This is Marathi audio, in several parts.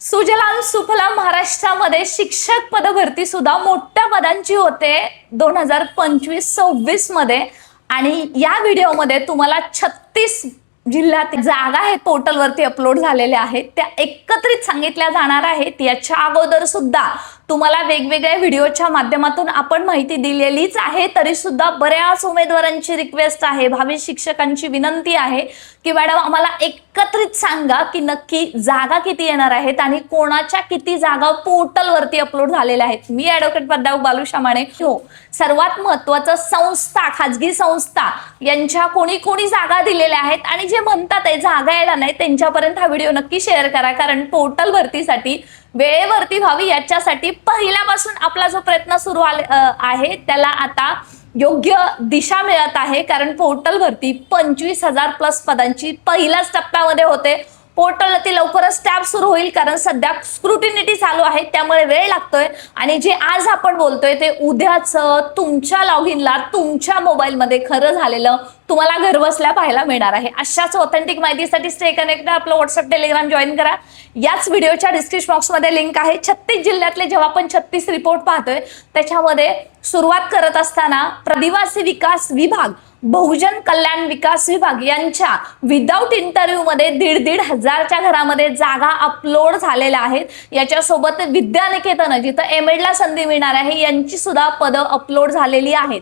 सुजलाम सुफलाम महाराष्ट्रामध्ये शिक्षक पदभरती सुद्धा मोठ्या पदांची होते 2025-26 मध्ये। आणि या व्हिडिओमध्ये तुम्हाला 36 जिल्ह्यात जागा हे पोर्टलवरती अपलोड झालेल्या आहेत, त्या एकत्रित सांगितल्या जाणार आहेत। याच्या अगोदर सुद्धा तुम्हाला वेगवेगळ्या व्हिडिओच्या माध्यमातून आपण माहिती दिलेलीच आहे, तरी सुद्धा बऱ्याच उमेदवारांची रिक्वेस्ट आहे, भावी शिक्षकांची विनंती आहे की मॅडम आम्हाला एकत्रित सांगा की नक्की जागा किती येणार आहेत आणि कोणाच्या किती जागा पोर्टलवरती अपलोड झालेल्या आहेत। मी ॲडव्होकेट प्राध्यापक बालुशा माने। हो, सर्वात महत्त्वाचं संस्था, खाजगी संस्था यांच्या कोणी कोणी जागा दिलेल्या आहेत आणि जे म्हणतात आहे जागा यायला नाही त्यांच्यापर्यंत हा व्हिडिओ नक्की शेअर करा, कारण पोर्टल भरतीसाठी वेळेवरती व्हावी याच्यासाठी पहिल्यापासून आपला जो प्रयत्न सुरू आहे त्याला आता योग्य दिशा मिळत आहे। कारण पोर्टल भरती 25,000 प्लस पदांची पहिल्याच टप्प्यामध्ये होते। पोर्टलवरती लवकरच टॅब सुरू होईल, कारण सध्या स्क्रुटिनिटी चालू आहे त्यामुळे वेळ लागतोय। आणि जे आज आपण बोलतोय ते उद्याच तुमच्या लॉग इनला तुमच्या मोबाईलमध्ये खरं झालेलं तुम्हाला घरबसल्या पाहायला मिळणार आहे। अशाच ऑथेंटिक माहितीसाठी स्टे कनेक्टेड, आपलं व्हॉट्सअप टेलिग्राम जॉईन करा। याच व्हिडिओच्या डिस्क्रिप्शन बॉक्समध्ये लिंक आहे। 36 जिल्ह्यातले जेव्हा आपण 36 रिपोर्ट पाहतोय त्याच्यामध्ये सुरुवात करत असताना आदिवासी विकास विभाग, बहुजन कल्याण विकास विभाग यांच्या विदाउट इंटरव्ह्यू मध्ये 1,500च्या घरामध्ये जागा अपलोड झालेल्या आहेत। याच्यासोबत विद्यानिकेतन जिथं एमएडला संधी मिळणार आहे यांची सुद्धा पदं अपलोड झालेली आहेत।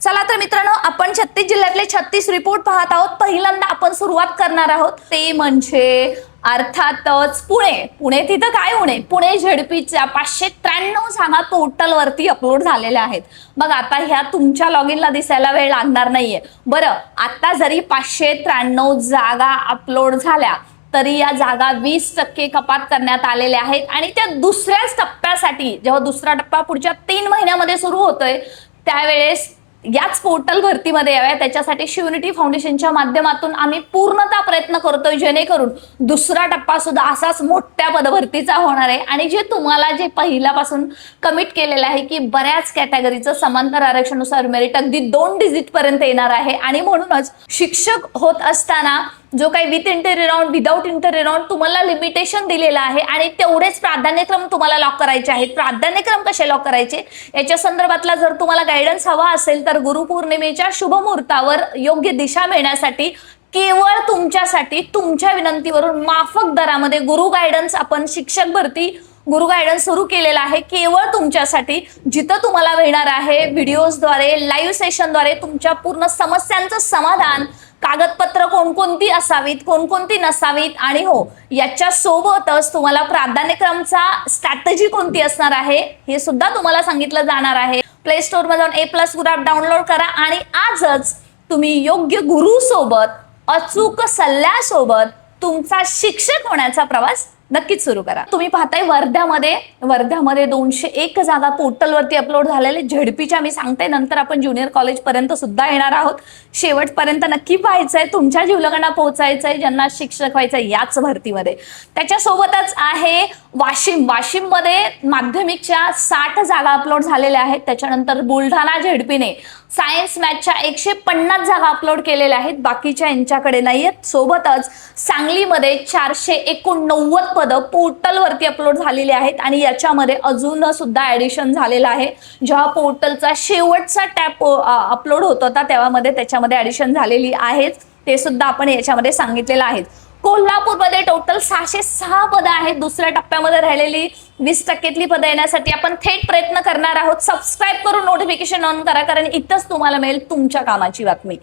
चला तर मित्रांनो, आपण 36 जिल्ह्यातले 36 रिपोर्ट पाहत आहोत। पहिल्यांदा आपण सुरुवात करणार आहोत ते म्हणजे अर्थातच पुणे तिथं काय होणे, पुणे झेडपीच्या 593 जागा पोर्टलवरती अपलोड झालेल्या आहेत। मग आता ह्या तुमच्या लॉग इनला दिसायला वेळ लागणार नाहीये। बरं, आता जरी 593 जागा अपलोड झाल्या तरी या जागा 20% कपात करण्यात आलेल्या आहेत आणि त्या दुसऱ्याच टप्प्यासाठी, जेव्हा दुसरा टप्पा पुढच्या 3 महिन्यामध्ये सुरू होतोय त्यावेळेस याच पोर्टल भरतीमध्ये याव्या त्याच्यासाठी शिवनिटी फाउंडेशनच्या माध्यमातून आम्ही पूर्णतः प्रयत्न करतोय, जेणेकरून दुसरा टप्पा सुद्धा असाच मोठ्या पदभरतीचा होणार आहे। आणि जे तुम्हाला जे पहिल्यापासून कमिट केलेलं आहे की बऱ्याच कॅटेगरीचं समांतर आरक्षणानुसार मेरिट अगदी 2 डिजिट पर्यंत येणार आहे। आणि म्हणूनच शिक्षक होत असताना जो काही with interview round, without interview round तुम्हाला लिमिटेशन दिलेलं आहे आणि तेवढेच प्राधान्यक्रम तुम्हाला लॉक करायचे आहेत। प्राधान्यक्रम कसे लॉक करायचे याच्या संदर्भातला जर तुम्हाला गायडन्स हवा असेल तर गुरुपौर्णिमेच्या शुभ मुहूर्तावर योग्य दिशा मिळण्यासाठी केवळ तुमच्यासाठी तुमच्या विनंतीवरून माफक दरामध्ये गुरु गायडन्स, आपण शिक्षक भरती गुरु गायडन्स सुरू केलेला आहे केवळ तुमच्यासाठी, जिथं तुम्हाला मिळणार आहे व्हिडिओजद्वारे, लाईव्ह सेशनद्वारे तुमच्या पूर्ण समस्यांचं समाधान, कागदपत्र कोणकोणती असावीत कोणकोणती नसावीत, आणि हो याच्या सोबतच तुम्हाला प्राधान्यक्रमचा स्ट्रॅटेजी कोणती असणार आहे हे सुद्धा तुम्हाला सांगितलं जाणार आहे। प्ले स्टोअर मध्ये जाऊन A+ गुरु ॲप डाउनलोड करा आणि आजच तुम्ही योग्य गुरु सोबत, अचूक सल्ल्यासोबत तुमचा शिक्षक होण्याचा प्रवास नक्कीच सुरू करा। तुम्ही पाहताय वर्ध्यामध्ये 201 जागा पोर्टलवरती अपलोड झालेले झेडपीच्या मी सांगते, नंतर आपण ज्युनियर कॉलेज पर्यंत सुद्धा येणार आहोत। शेवटपर्यंत नक्की पाहायचंय, तुमच्या जीवलगांना पोहोचायचंय ज्यांना शिक्षक व्हायचंय याच भरतीमध्ये। त्याच्यासोबतच आहे वाशिम मध्ये माध्यमिकच्या 60 जागा अपलोड झालेल्या आहेत। त्याच्यानंतर बुलढाणा झेडपीने सायन्स मॅथच्या 150 जागा अपलोड केलेल्या आहेत, बाकीच्या यांच्याकडे नाहीयेत। सोबतच सांगलीमध्ये 489 पदं पोर्टलवरती अपलोड झालेली आहेत आणि याच्यामध्ये अजून सुद्धा ऍडिशन झालेलं आहे। जेव्हा पोर्टलचा शेवटचा टॅब अपलोड होत होता तेव्हामध्ये त्याच्यामध्ये ऍडिशन झालेली आहे, ते सुद्धा आपण याच्यामध्ये सांगितलेलं आहे। कोल्हापूरमध्ये टोटल 606 पदं आहेत। दुसऱ्या टप्प्यामध्ये राहिलेली 20%तली पदं येण्यासाठी आपण थेट प्रयत्न करणार आहोत। सबस्क्राईब करून नोटिफिकेशन ऑन करा, कारण इथंच तुम्हाला मिळेल तुमच्या कामाची बातमी।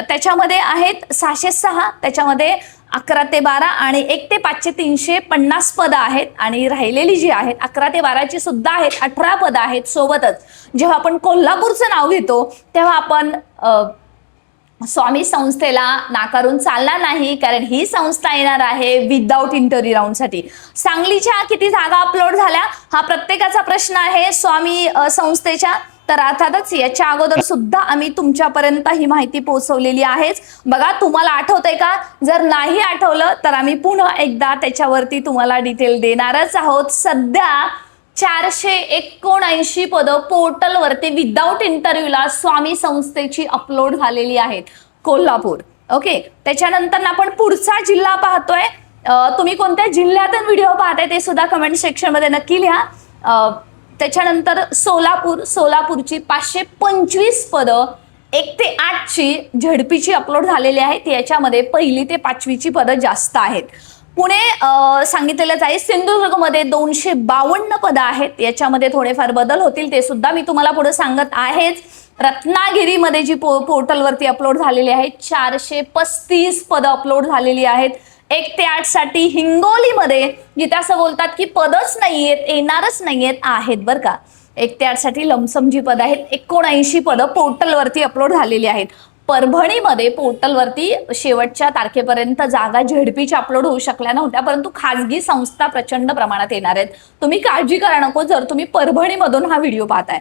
त्याच्यामध्ये आहेत 606, त्याच्यामध्ये 11 ते 12 आणि 1 ते 5 चे 350 पदं आहेत आणि राहिलेली जी आहेत 11 ते 12 ची सुद्धा आहेत 18 पदं आहेत। सोबतच जेव्हा आपण कोल्हापूरचं नाव घेतो तेव्हा आपण स्वामी संस्थेला नाकारून चालणार नाही, कारण ही संस्था येणार आहे विदाउट इंटरव्ह्यू राऊंडसाठी। सांगलीच्या किती जागा अपलोड झाल्या हा प्रत्येकाचा प्रश्न आहे स्वामी संस्थेच्या, तर अर्थातच याच्या अगोदर सुद्धा आम्ही तुमच्यापर्यंत ही माहिती पोहोचवलेली आहेच। बघा, तुम्हाला आठवतंय का? जर नाही आठवलं तर आम्ही पुन्हा एकदा त्याच्यावरती तुम्हाला डिटेल देणारच आहोत। सध्या 479 पदं पोर्टलवरती विदाउट इंटरव्ह्यूला स्वामी संस्थेची अपलोड झालेली आहेत कोल्हापूर। ओके, त्याच्यानंतर आपण पुढचा जिल्हा पाहतोय तुम्ही कोणत्या जिल्ह्यातून व्हिडिओ पाहताय ते सुद्धा कमेंट सेक्शन मध्ये नक्की लिहा. त्याच्यानंतर सोलापूरची 525 पदं 1 ते 8 ची झडपीची अपलोड झालेली आहेत. याच्यामध्ये 1ली ते 5वीची पदं जास्त आहेत. पुणे सांगितलेलं आहे. सिंधुदुर्गमध्ये 252 पदं आहेत. याच्यामध्ये थोडेफार बदल होतील, ते सुद्धा मी तुम्हाला पुढे सांगत आहेच. रत्नागिरीमध्ये जी पोर्टलवरती अपलोड झालेली आहे 435 पदं अपलोड झालेली आहेत 1 ते 8 साठी. हिंगोलीमध्ये जिथे असं बोलतात की पदच नाहीयेत, येणारच नाहीयेत, आहेत बरं का. 1 ते 8 साठी लमसम जी पदं आहेत 79 पदं पोर्टलवरती अपलोड झालेली आहेत. परभणीमध्ये पोर्टलवरती शेवटच्या तारखेपर्यंत जागा झेडपीच्या अपलोड होऊ शकल्या नव्हत्या, परंतु खासगी संस्था प्रचंड प्रमाणात येणार आहेत. तुम्ही काळजी करा नको जर तुम्ही परभणीमधून हा व्हिडिओ पाहताय.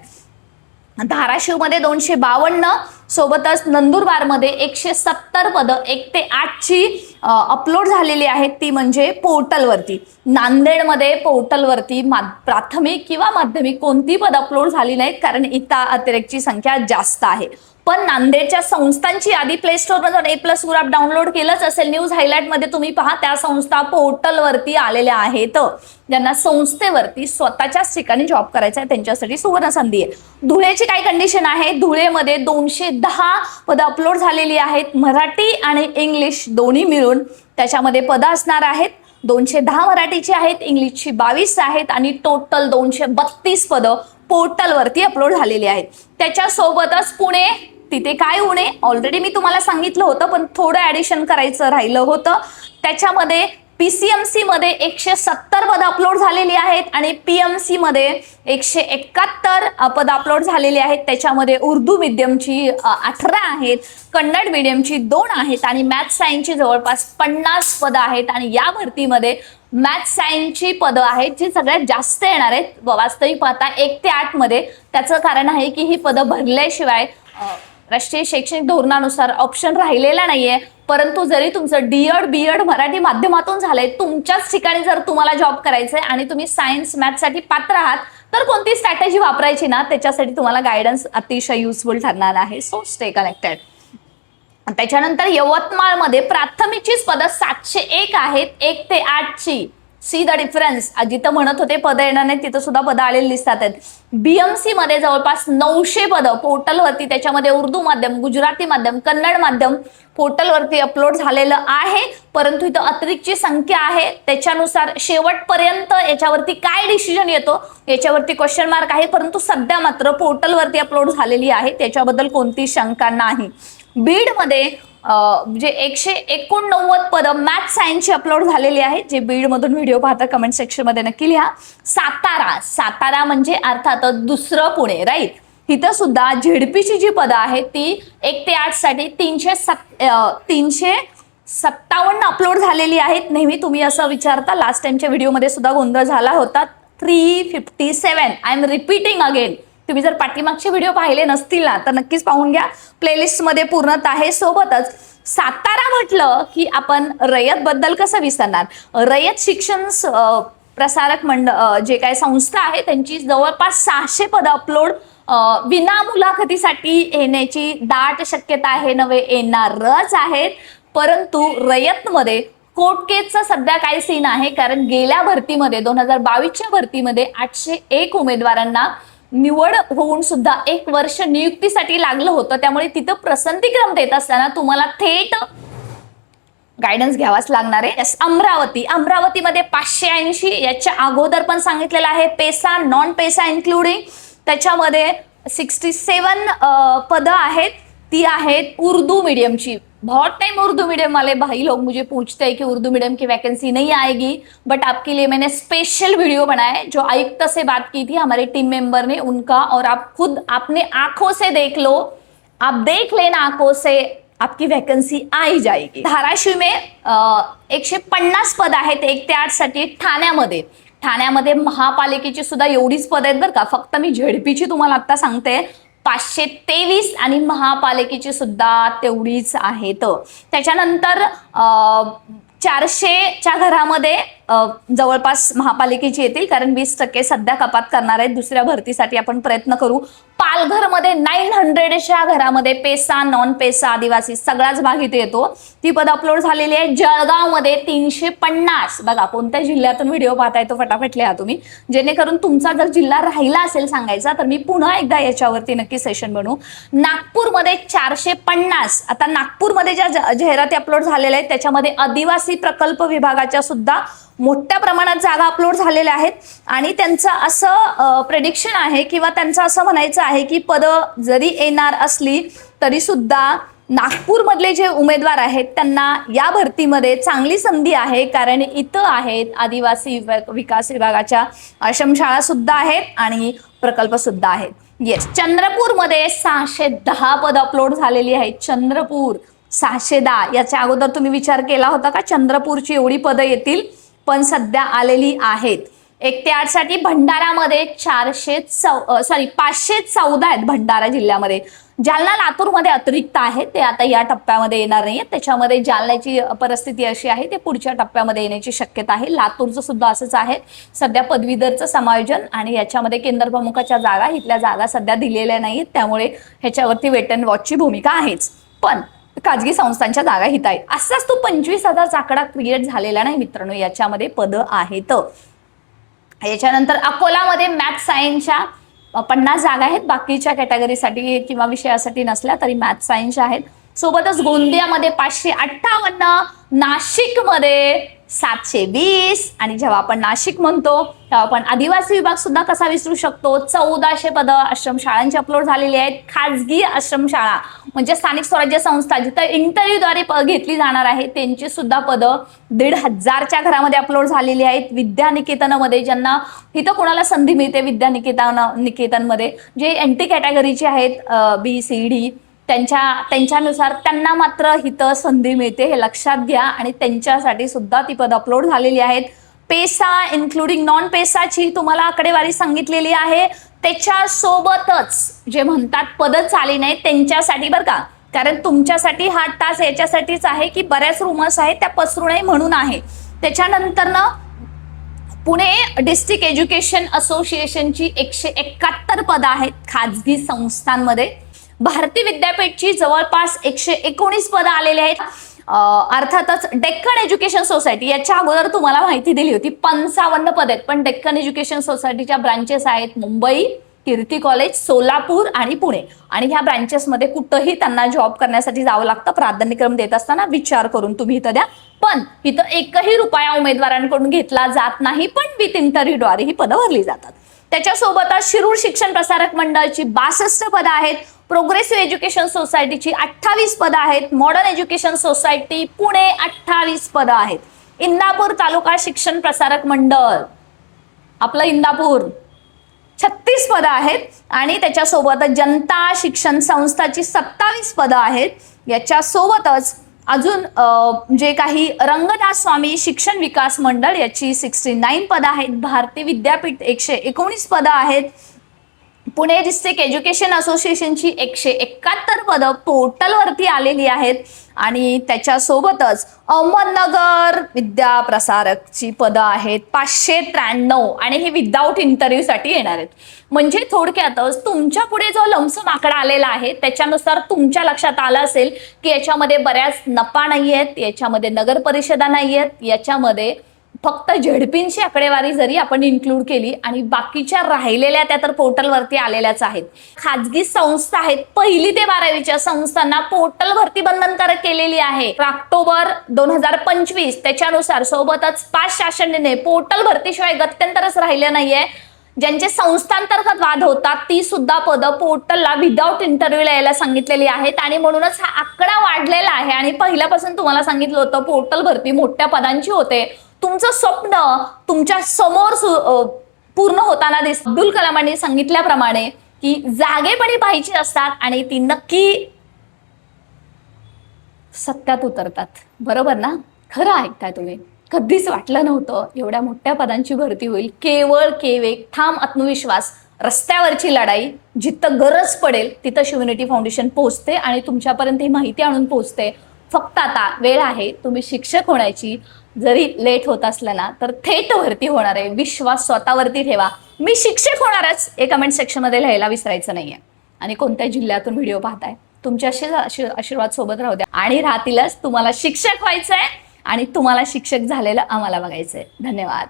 धाराशिवमध्ये 252, सोबतच नंदुरबारमध्ये 170 पदं 1 ते 8 ची अपलोड झालेली आहेत, ती म्हणजे पोर्टलवरती. नांदेडमध्ये पोर्टलवरती प्राथमिक किंवा माध्यमिक कोणती पद अपलोड झाली नाहीत, कारण इथं अतिरेकची संख्या जास्त आहे. पण नांदेडच्या संस्थांची यादी प्ले स्टोर मधून A+ ग्रुप डाउनलोड केलंच असेल. न्यूज हायलाइट मध्ये तुम्ही पहा, त्या संस्था पोर्टलवरती आलेल्या आहेत. ज्यांना संस्थेवरती स्वतःच्याच ठिकाणी जॉब करायचा आहे त्यांच्यासाठी सुवर्ण संधी आहे. धुळेची काय कंडिशन आहे? धुळेमध्ये 210 पदं अपलोड झालेली आहेत. मराठी आणि इंग्लिश दोन्ही मिळून त्याच्यामध्ये पदं असणार आहेत. 210 मराठीची आहेत, इंग्लिशची 22 आहेत आणि टोटल 232 पदं पोर्टलवरती अपलोड झालेली आहेत. त्याच्यासोबतच पुणे, तिथे काय उणे ऑलरेडी मी तुम्हाला सांगितलं होतं, पण थोडं ऍडिशन करायचं राहिलं होतं. त्याच्यामध्ये PCMC मध्ये 170 पदं अपलोड झालेली आहेत आणि PMC मध्ये 171 पदं अपलोड झालेली आहेत. त्याच्यामध्ये उर्दू मीडियमची 18 आहेत, कन्नड मीडियमची 2 आहेत आणि मॅथ्स सायन्सची जवळपास 50 पदं आहेत. आणि या भरतीमध्ये मॅथ्स सायन्सची पदं आहेत जी सगळ्यात जास्त येणार आहेत वास्तविक पाहता 1 ते 8 मध्ये. त्याचं कारण आहे की ही पदं भरल्याशिवाय राष्ट्रीय शैक्षणिक धोरणानुसार ऑप्शन राहिलेला नाहीये. परंतु जरी तुमचं D.Ed B.Ed मराठी माध्यमातून झालंय, तुमच्याच ठिकाणी जर तुम्हाला जॉब करायचंय आणि तुम्ही सायन्स मॅथ्ससाठी पात्र आहात, तर कोणती स्ट्रॅटेजी वापरायची ना, त्याच्यासाठी तुम्हाला गायडन्स अतिशय युजफुल ठरणार आहे. So stay connected. त्याच्यानंतर यवतमाळमध्ये प्राथमिकचीच पदं 701 आहेत 1 ते 8 ची. See the difference. जिथं म्हणत होते पदं येणार नाही तिथं सुद्धा पदं आलेली दिसतात आहेत. BMC मध्ये जवळपास 900 पदं पोर्टलवरती, त्याच्यामध्ये उर्दू माध्यम, गुजराती माध्यम, कन्नड माध्यम पोर्टलवरती अपलोड झालेलं आहे. परंतु इथं अतिरिक्तची संख्या आहे, त्याच्यानुसार शेवटपर्यंत याच्यावरती काय डिसिजन येतो याच्यावरती क्वेश्चन मार्क आहे. परंतु सध्या मात्र पोर्टलवरती अपलोड झालेली आहे, त्याच्याबद्दल कोणती शंका नाही. बीडमध्ये म्हणजे 189 पदं मॅथ्स सायन्सची अपलोड झालेली आहे. जे बीड मधून व्हिडिओ पाहता कमेंट सेक्शन मध्ये नक्की लिहा. सातारा म्हणजे अर्थात दुसरं पुणे, राईट. इथं सुद्धा झेडपीची जी पदं आहेत ती 1 ते 8 साठी 357 अपलोड झालेली आहेत. नेहमी तुम्ही असं विचारता, लास्ट टाइमच्या व्हिडिओमध्ये सुद्धा गोंधळ झाला होता. 357. I am repeating again. तुम्ही जर पाठीमागचे व्हिडिओ पाहिले नसतील ना तर नक्कीच पाहून घ्या, प्लेलिस्ट मध्ये पूर्णत आहे. सोबतच सातारा म्हटलं की आपण रयत बद्दल कसं विसरणार. रयत शिक्षण प्रसारक जे काय संस्था आहे त्यांची जवळपास 600 पदं अपलोड विना मुलाखतीसाठी येण्याची दाट शक्यता आहे. नवे येणारच आहेत. परंतु रयतमध्ये कोर्ट केसचा सध्या काय सीन आहे, कारण गेल्या भरतीमध्ये 2022च्या भरतीमध्ये 801 उमेदवारांना निवड होऊन सुद्धा 1 वर्ष नियुक्तीसाठी लागलं होतं. त्यामुळे तिथं पसंतीक्रम देत असताना तुम्हाला थेट गायडन्स घ्यावाच लागणार आहे. अमरावतीमध्ये 580, याच्या अगोदर पण सांगितलेलं आहे. पेसा नॉन पेसा इन्क्लुडिंग त्याच्यामध्ये 67 पदं आहेत, ती आहेत उर्दू मीडियमची. बहुत टाइम उर्दू मीडियम वाले भाई लोग मुझे पूछते हैं कि उर्दू मीडियम की वैकेंसी नहीं आएगी, बट आपके लिए मैंने स्पेशल वीडियो बनाया है. जो आयुक्त से बात की थी हमारे टीम मेंबर ने उनका, और आप खुद अपने आंखों से देख लो, आप देख लेना आंखों से, आपकी वैकेंसी आ ही जाएगी. धाराशिव में 150 पद आहेत 1 ते 8 साठी. ठाण्यामध्ये महापालिकेची सुद्धा एवढीच पद आहेत बरं का. फक्त मी झेडपीची तुम्हाला आता सांगते 523 आणि महापालिकेची सुद्धा तेवढीच आहेत. त्याच्यानंतर 400च्या घरामध्ये जवळपास महापालिकेची येतील, कारण 20% सध्या कपात करणार आहेत. दुसऱ्या भरतीसाठी आपण प्रयत्न करू. पालघरमध्ये 900च्या घरामध्ये पेसा, नॉन पेसा, आदिवासी सगळाच भाग इथे येतो. ती पद अपलोड झालेली आहे. जळगावमध्ये 350. बघा कोणत्या जिल्ह्यातून व्हिडिओ पाहताय तो फटाफट लिहा तुम्ही, जेणेकरून तुमचा जर जिल्हा राहिला असेल सांगायचा तर मी पुन्हा एकदा याच्यावरती नक्की सेशन बनवू. नागपूरमध्ये 450. आता नागपूरमध्ये ज्या जाहिराती अपलोड झालेल्या आहेत त्याच्यामध्ये आदिवासी प्रकल्प विभागाच्या सुद्धा मोठ्या प्रमाणात जागा अपलोड झालेल्या आहेत. आणि त्यांचं असं प्रेडिक्शन आहे किंवा त्यांचं असं म्हणायचं आहे की पदं जरी येणार असली तरी सुद्धा नागपूरमधले जे उमेदवार आहेत त्यांना या भरतीमध्ये चांगली संधी आहे, कारण इथं आहेत आदिवासी विकास विभागाच्या आश्रमशाळा सुद्धा आहेत आणि प्रकल्प सुद्धा आहेत. येस, चंद्रपूरमध्ये 610 पद अपलोड झालेली आहेत. चंद्रपूर 610. याच्या अगोदर तुम्ही विचार केला होता का चंद्रपूरची एवढी पदं येतील? पण सध्या आलेली आहेत. 1 ते 8 साठी. भंडारामध्ये 514 आहेत भंडारा जिल्ह्यामध्ये. जालना लातूरमध्ये अतिरिक्त आहे, ते आता या टप्प्यामध्ये येणार नाहीये. त्याच्यामध्ये जालन्याची परिस्थिती अशी आहे, ते पुढच्या टप्प्यामध्ये येण्याची शक्यता आहे. लातूरचं सुद्धा असंच आहे. सध्या पदवीधरचं समायोजन आणि याच्यामध्ये केंद्र प्रमुखाच्या जागा, इथल्या जागा सध्या दिलेल्या नाहीत, त्यामुळे ह्याच्यावरती वेट अँड वॉचची भूमिका आहेच. पण खाजगी संस्थांच्या जागा हित आहेत. असाच तो 25,000 आकडा क्रिएट झालेला नाही मित्रांनो, याच्यामध्ये पदं आहेत. याच्यानंतर अकोलामध्ये मॅथ सायन्सच्या 50 जागा आहेत. बाकीच्या कॅटेगरीसाठी किंवा विषयासाठी नसल्या तरी मॅथ सायन्सच्या आहेत. सोबतच गोंदियामध्ये 558, नाशिकमध्ये 720. आणि जेव्हा आपण नाशिक म्हणतो तेव्हा आपण आदिवासी विभाग सुद्धा कसा विसरू शकतो. 1400 पदं आश्रमशाळांची अपलोड झालेली आहेत. खाजगी आश्रमशाळा म्हणजे स्थानिक स्वराज्य संस्था जिथं इंटरव्ह्यूद्वारे घेतली जाणार आहे त्यांची सुद्धा पदं 1,500च्या घरामध्ये अपलोड झालेली आहेत. विद्यानिकेतनमध्ये ज्यांना इथं कोणाला संधी मिळते, विद्यानिकेतनमध्ये जे एनटी कॅटेगरीचे आहेत BCD त्यांच्यानुसार त्यांना मात्र हिथं संधी मिळते, हे लक्षात घ्या. आणि त्यांच्यासाठी सुद्धा ती पद अपलोड झालेली आहेत. पेसा इन्क्लुडिंग नॉन पेसाची तुम्हाला आकडेवारी सांगितलेली आहे. त्याच्यासोबतच जे म्हणतात पदच आली नाही त्यांच्यासाठी बरं का, कारण तुमच्यासाठी हा टास्क याच्यासाठीच आहे की बऱ्याच रूमर्स आहेत त्या पसरू नये म्हणून आहे. त्याच्यानंतर ना पुणे डिस्ट्रिक्ट एज्युकेशन असोसिएशनची 171 पदं आहेत खाजगी संस्थांमध्ये. भारती विद्यापीठची जवळपास 119 पदं आलेली आहेत. अर्थातच डेक्कन एज्युकेशन सोसायटी याच्या अगोदर तुम्हाला माहिती दिली होती 55 पद आहेत, पण डेक्कन एज्युकेशन सोसायटीच्या ब्रांचेस आहेत मुंबई, कीर्ती कॉलेज, सोलापूर आणि पुणे. आणि ह्या ब्रांचेसमध्ये कुठंही त्यांना जॉब करण्यासाठी जावं लागतं. प्राधान्यक्रम देत असताना विचार करून तुम्ही इथं द्या. पण इथं एकही रुपया उमेदवारांकडून घेतला जात नाही, पण विथ इंटरव्ह्यूद्वारे ही पदं भरली जातात. त्याच्यासोबतच शिरूर शिक्षण प्रसारक मंडळाची 62 पदं आहेत. प्रोग्रेसिव्ह एज्युकेशन सोसायटीची 28 पदं आहेत. मॉडर्न एज्युकेशन सोसायटी पुणे 28 पदं आहेत. इंदापूर तालुका शिक्षण प्रसारक मंडळ आपलं इंदापूर 36 पदं आहेत. आणि त्याच्यासोबतच जनता शिक्षण संस्थाची 27 पदं आहेत. याच्यासोबतच अजून जे काही रंगनाथ स्वामी शिक्षण विकास मंडळ याची 69 पदं आहेत. भारती विद्यापीठ 119 पदं आहेत. पुणे डिस्ट्रिक्ट एज्युकेशन असोसिएशनची 171 पदं पोर्टलवरती आलेली आहेत. आणि त्याच्यासोबतच अहमदनगर विद्या प्रसारकची पदं आहेत 593 आणि हे विदाऊट इंटरव्ह्यूसाठी येणार आहेत. म्हणजे थोडक्यातच तुमच्या पुढे जो लमसम आकडा आलेला आहे त्याच्यानुसार तुमच्या लक्षात आलं असेल की याच्यामध्ये बऱ्याच नफा नाही आहेत, याच्यामध्ये नगर परिषदा नाही आहेत, याच्यामध्ये फक्त झेडपींची आकडेवारी जरी आपण इन्क्लूड केली आणि बाकीच्या राहिलेल्या त्या तर पोर्टलवरती आलेल्याच आहेत. खाजगी संस्था आहेत 1ली ते 12वीच्या संस्थांना पोर्टल भरती बंधनकारक केलेली आहे ऑक्टोबर 2025. त्याच्यानुसार सोबतच 5 शासनाने पोर्टल भरतीशिवाय गत्यंतरच राहिलं नाहीये. ज्यांचे संस्थांतर्गत वाद होतात ती सुद्धा पदं पोर्टलला विदाऊट इंटरव्ह्यूला यायला सांगितलेली आहेत. आणि म्हणूनच हा आकडा वाढलेला आहे. आणि पहिल्यापासून तुम्हाला सांगितलं होतं पोर्टल भरती मोठ्या पदांची होते. तुमचं स्वप्न तुमच्या समोर पूर्ण होताना दिसतं. अब्दुल कलामांनी सांगितल्याप्रमाणे की जागेपणी पाहिजे असतात आणि ती नक्की सत्यात उतरतात. बरोबर ना? खरं ऐकताय तुम्ही. कधीच वाटलं नव्हतं एवढ्या मोठ्या पदांची भरती होईल. केवळ ठाम आत्मविश्वास, रस्त्यावरची लढाई, जिथं गरज पडेल तिथं शिवनिटी फाउंडेशन पोहोचते आणि तुमच्यापर्यंत ही माहिती आणून पोहोचते. फक्त आता वेळ आहे तुम्ही शिक्षक होण्याची. जरी लेट होत असलं ना तर थेट भरती होणार आहे. विश्वास स्वतःवरती ठेवा. मी शिक्षक होणारच हे कमेंट सेक्शनमध्ये लिहायला विसरायचं नाहीये. आणि कोणत्या जिल्ह्यातून व्हिडिओ पाहताय, तुमचे असे आशीर्वाद सोबत राहू द्या आणि राहतीलच. तुम्हाला शिक्षक व्हायचंय आणि तुम्हाला शिक्षक झालेलं आम्हाला बघायचंय. धन्यवाद.